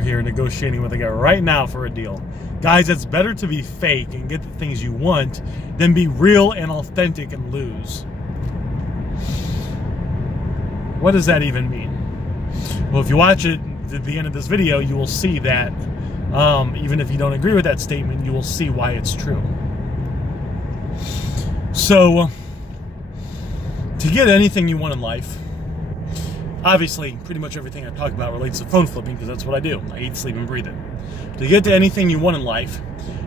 over here negotiating with a guy right now for a deal. Guys, it's better to be fake and get the things you want than be real and authentic and lose. What does that even mean? Well, if you watch it at the end of this video, you will see that even if you don't agree with that statement, you will see why it's true. So, to get anything you want in life, obviously, pretty much everything I talk about relates to phone flipping because that's what I do. I eat, sleep, and breathe it. To get to anything you want in life,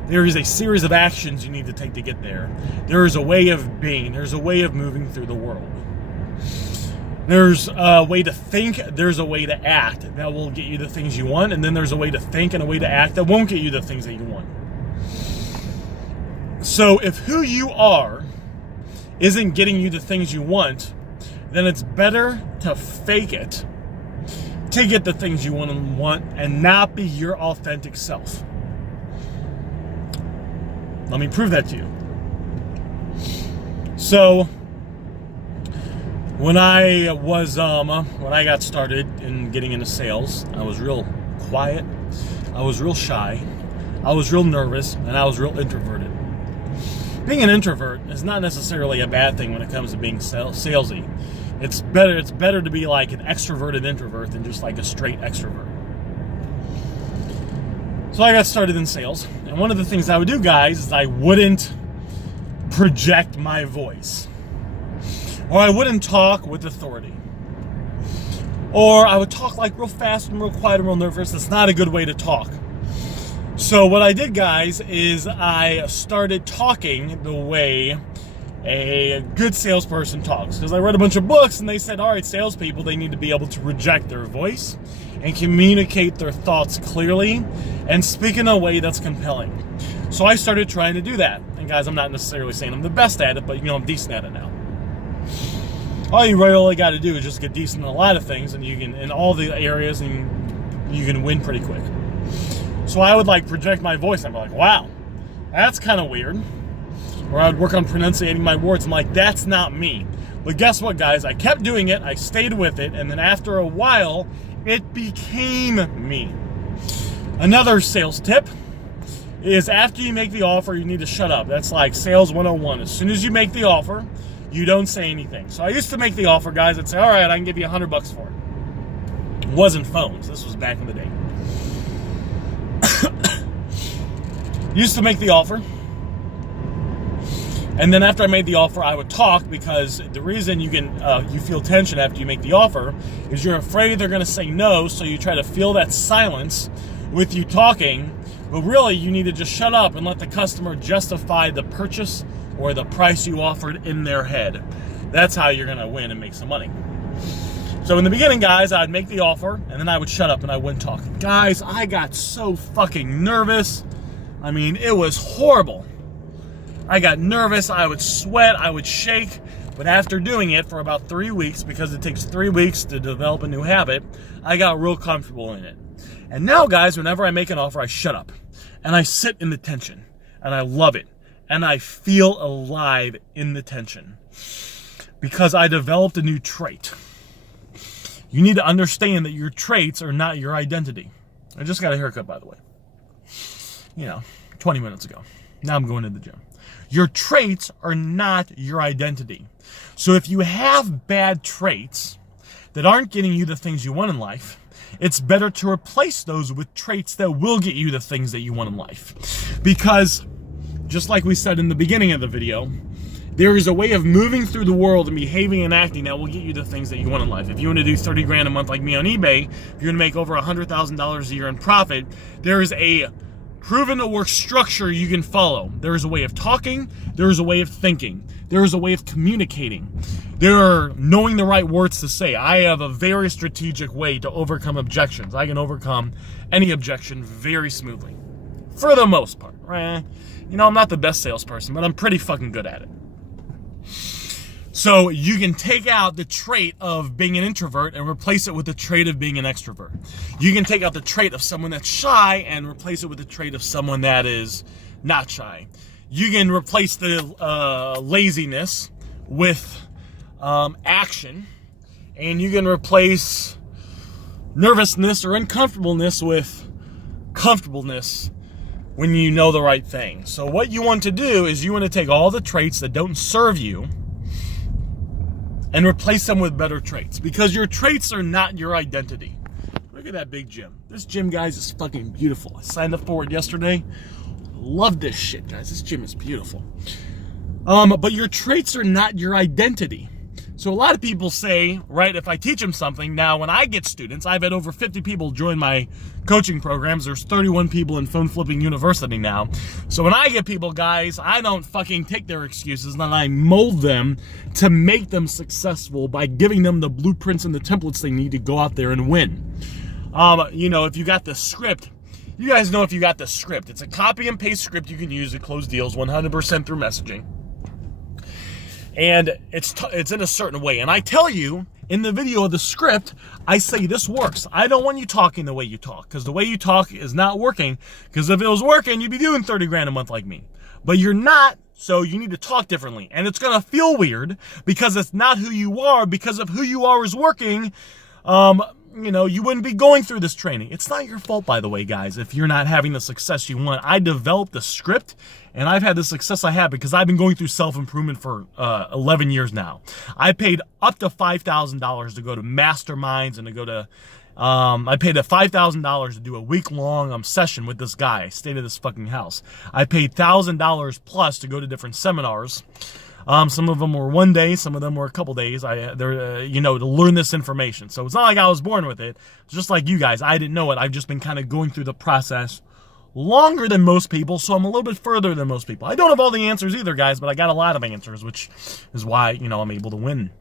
there is a series of actions you need to take to get there. There is a way of being. There's a way of moving through the world. There's a way to think. There's a way to act that will get you the things you want. And then there's a way to think and a way to act that won't get you the things that you want. So if who you are isn't getting you the things you want, then it's better to fake it to get the things you want and not be your authentic self. Let me prove that to you. So, when I got started in getting into sales, I was real quiet, I was real shy, I was real nervous, and I was real introverted. Being an introvert is not necessarily a bad thing when it comes to being salesy. It's better to be like an extroverted introvert than just like a straight extrovert. So I got started in sales, and one of the things I would do, guys, is I wouldn't project my voice. Or I wouldn't talk with authority. Or I would talk like real fast and real quiet and real nervous. That's not a good way to talk. So what I did, guys, is I started talking the way a good salesperson talks. Because I read a bunch of books and they said, all right, salespeople, they need to be able to project their voice and communicate their thoughts clearly and speak in a way that's compelling. So I started trying to do that. And guys, I'm not necessarily saying I'm the best at it, but I'm decent at it now. All you really got to do is just get decent in a lot of things, and you can, in all the areas, and you can win pretty quick. So I would like project my voice. I'm like, wow, that's kind of weird. Or I would work on pronunciating my words. I'm like, that's not me. But guess what, guys? I kept doing it. I stayed with it. And then after a while, it became me. Another sales tip is after you make the offer, you need to shut up. That's like sales 101. As soon as you make the offer, you don't say anything. So I used to make the offer, guys. I'd say, all right, I can give you $100 for it. It wasn't phones. This was back in the day. Used to make the offer. And then after I made the offer, I would talk, because the reason you feel tension after you make the offer is you're afraid they're going to say no, so you try to fill that silence with you talking. But really, you need to just shut up and let the customer justify the purchase or the price you offered in their head. That's how you're going to win and make some money. So in the beginning, guys, I'd make the offer, and then I would shut up and I wouldn't talk. Guys, I got so fucking nervous. I mean, it was horrible. I got nervous, I would sweat, I would shake, but after doing it for about 3 weeks, because it takes 3 weeks to develop a new habit, I got real comfortable in it. And now, guys, whenever I make an offer, I shut up, and I sit in the tension, and I love it, and I feel alive in the tension, because I developed a new trait. You need to understand that your traits are not your identity. I just got a haircut, by the way. 20 minutes ago. Now I'm going to the gym. Your traits are not your identity. So if you have bad traits that aren't getting you the things you want in life, it's better to replace those with traits that will get you the things that you want in life. Because, just like we said in the beginning of the video, there is a way of moving through the world and behaving and acting that will get you the things that you want in life. If you want to do 30 grand a month like me on eBay, if you're going to make over $100,000 a year in profit, there is a proven to work structure you can follow. There is a way of talking. There is a way of thinking. There is a way of communicating. There are knowing the right words to say. I have a very strategic way to overcome objections. I can overcome any objection very smoothly. For the most part. Right? I'm not the best salesperson, but I'm pretty fucking good at it. So you can take out the trait of being an introvert and replace it with the trait of being an extrovert. You can take out the trait of someone that's shy and replace it with the trait of someone that is not shy. You can replace the laziness with action, and you can replace nervousness or uncomfortableness with comfortableness when you know the right thing. So what you want to do is you want to take all the traits that don't serve you and replace them with better traits, because your traits are not your identity. Look at that big gym. This gym, guys, is fucking beautiful. I signed up for it yesterday. Love this shit, guys. This gym is beautiful. But your traits are not your identity. So a lot of people say, right, if I teach them something, now when I get students, I've had over 50 people join my coaching programs. There's 31 people in Phone Flipping University now. So when I get people, guys, I don't fucking take their excuses, and I mold them to make them successful by giving them the blueprints and the templates they need to go out there and win. If you got the script, you guys know if you got the script, it's a copy and paste script you can use to close deals 100% through messaging. And it's in a certain way. And I tell you, in the video of the script, I say this works. I don't want you talking the way you talk, because the way you talk is not working. Because if it was working, you'd be doing 30 grand a month like me. But you're not, so you need to talk differently. And it's going to feel weird because it's not who you are. Because if who you are is working, you wouldn't be going through this training. It's not your fault, by the way, guys, if you're not having the success you want. I developed the script, and I've had the success I have because I've been going through self-improvement for 11 years now. I paid up to $5,000 to go to masterminds and to go to, I paid $5,000 to do a week-long session with this guy. I stayed at this fucking house. I paid $1,000 plus to go to different seminars. Some of them were one day, some of them were a couple days. To learn this information. So it's not like I was born with it. It's just like you guys. I didn't know it. I've just been kind of going through the process longer than most people, so I'm a little bit further than most people. I don't have all the answers either, guys, but I got a lot of answers, which is why, I'm able to win.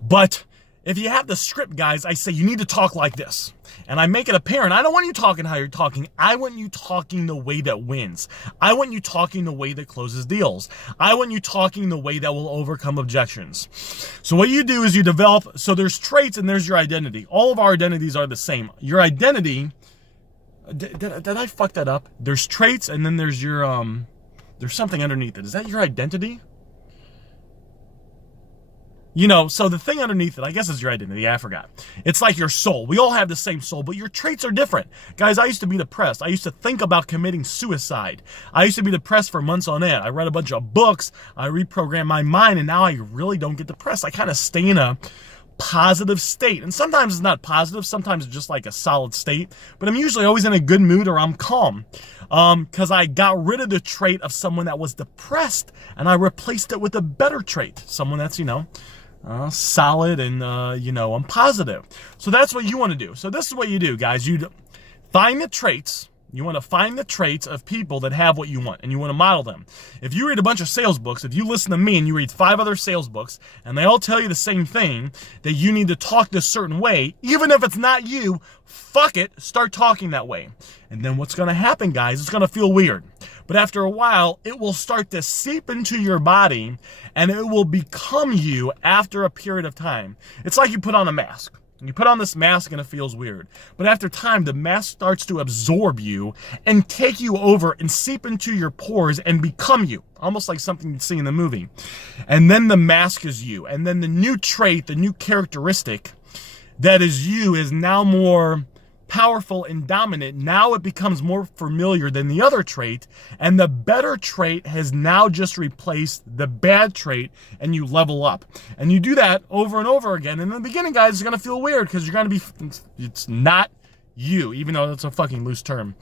But if you have the script, guys, I say you need to talk like this. And I make it apparent. I don't want you talking how you're talking. I want you talking the way that wins. I want you talking the way that closes deals. I want you talking the way that will overcome objections. So what you do is you develop, so there's traits and there's your identity. All of our identities are the same. Your identity, did I fuck that up? There's traits and then there's your, there's something underneath it. Is that your identity? So the thing underneath it, I guess, is your identity. I forgot. It's like your soul. We all have the same soul, but your traits are different. Guys, I used to be depressed. I used to think about committing suicide. I used to be depressed for months on end. I read a bunch of books. I reprogrammed my mind, and now I really don't get depressed. I kind of stay in a positive state. And sometimes it's not positive. Sometimes it's just like a solid state. But I'm usually always in a good mood or I'm calm. Because I got rid of the trait of someone that was depressed, and I replaced it with a better trait. Someone that's, solid and, I'm positive. So that's what you want to do. So this is what you do, guys. You find the traits. You want to find the traits of people that have what you want, and you want to model them. If you read a bunch of sales books, if you listen to me and you read 5 other sales books, and they all tell you the same thing, that you need to talk this certain way, even if it's not you, fuck it, start talking that way. And then what's going to happen, guys, it's going to feel weird. But after a while, it will start to seep into your body, and it will become you after a period of time. It's like you put on a mask. You put on this mask and it feels weird. But after time, the mask starts to absorb you and take you over and seep into your pores and become you. Almost like something you'd see in the movie. And then the mask is you. And then the new trait, the new characteristic that is you is now more powerful and dominant. Now it becomes more familiar than the other trait, and the better trait has now just replaced the bad trait, and you level up. And you do that over and over again. And in the beginning, guys, it's going to feel weird because you're going to be, it's not you, even though that's a fucking loose term.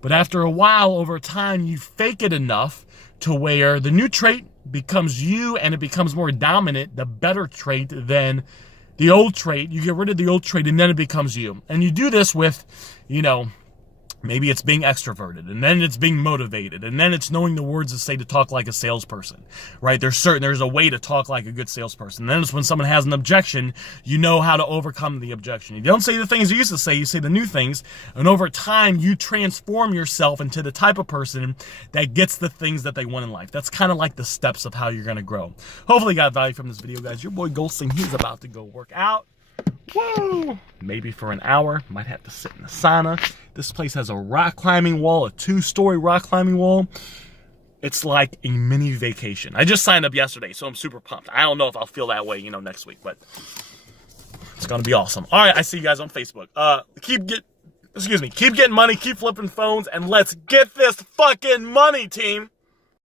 But after a while, over time, you fake it enough to where the new trait becomes you, and it becomes more dominant, the better trait, than the old trait. You get rid of the old trait and then it becomes you. And you do this with, maybe it's being extroverted, and then it's being motivated, and then it's knowing the words to say to talk like a salesperson, right? There's a way to talk like a good salesperson. And then it's when someone has an objection, you know how to overcome the objection. You don't say the things you used to say, you say the new things, and over time you transform yourself into the type of person that gets the things that they want in life. That's kind of like the steps of how you're going to grow. Hopefully you got value from this video, guys. Your boy Goldstein, he's about to go work out. Woo! Maybe for an hour. Might have to sit in the sauna. This place has a rock climbing wall, a 2-story rock climbing wall. It's like a mini vacation. I just signed up yesterday, so I'm super pumped. I don't know if I'll feel that way, next week, but It's gonna be awesome. All right, I see you guys on Facebook. Keep getting money, keep flipping phones, and let's get this fucking money, team.